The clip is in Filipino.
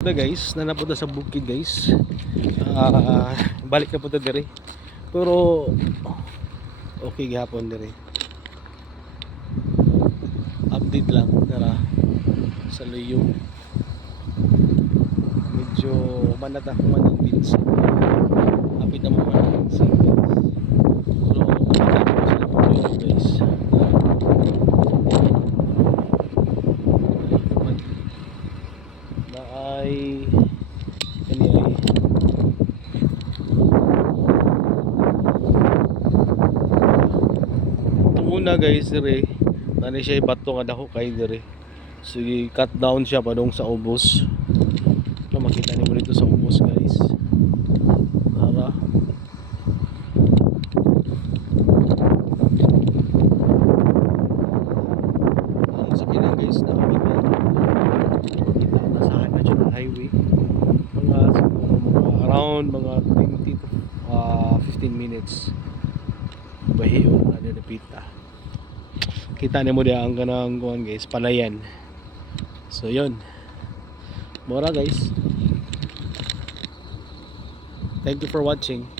Guys, nanapunta sa bukid guys. Balik na punta dire. Pero okay gihapon dire. Update lang tara sa Luyong. Medyo manata ko man ang pinsa. Kapit na mo man ang pinsa. Pero makita ko sila po guys. Na ay kaniyay itong una guys dire nani siya bato nga dako kay dire sige cut down siya padung sa ubos na makita niyo dito sa ubos guys para ang sakinan guys na kita na sa National Highway mga siguro mga around mga 20 to 15 minutes bahiyon na dinapita kita niyo mo diya ang kanang kuan guys palayan so yun mura guys thank you for watching.